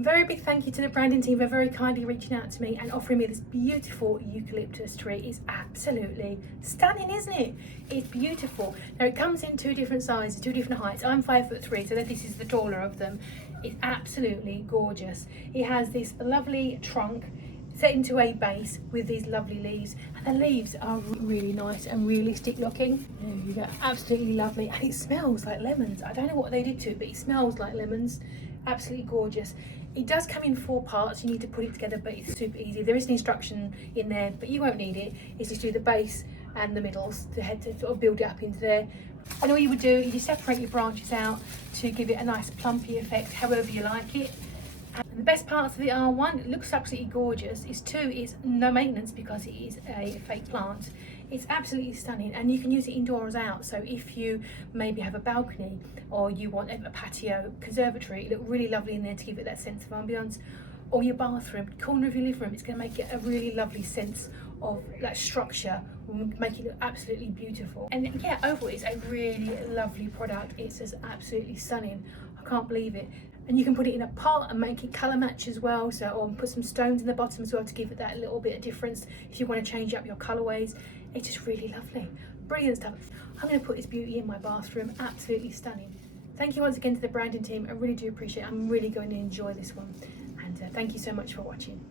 Very big thank you to the branding team for very kindly reaching out to me and offering me this beautiful eucalyptus tree. It's absolutely stunning, isn't it? It's beautiful. Now it comes in two different sizes, two different heights. I'm 5'3", so this is the taller of them. It's absolutely gorgeous. It has this lovely trunk set into a base with these lovely leaves, and the leaves are really nice and really stick looking. There you go, absolutely lovely, and it smells like lemons. I don't know what they did to it, but it smells like lemons. Absolutely gorgeous. It does come in 4 parts. You need to put it together, but it's super easy. There is an instruction in there, but you won't need it. It's just do the base and the middles to head to sort of build it up into there. And all you would do is you separate your branches out to give it a nice plumpy effect, however you like it. And the best parts of it are, 1, it looks absolutely gorgeous. It's 2, it's no maintenance because it is a fake plant. It's absolutely stunning, and you can use it indoors out. So if you maybe have a balcony or you want a patio conservatory, it look really lovely in there to give it that sense of ambience. Or your bathroom, corner of your living room, it's going to make it a really lovely sense of that structure, make it look absolutely beautiful. And yeah, overall it's a really lovely product. It's just absolutely stunning. I can't believe it. And you can put it in a pot and make it colour match as well, so, or put some stones in the bottom as well to give it that little bit of difference if you want to change up your colourways. It's just really lovely, brilliant stuff. I'm going to put this beauty in my bathroom, absolutely stunning. Thank you once again to the branding team. I really do appreciate it. I'm really going to enjoy this one, and thank you so much for watching.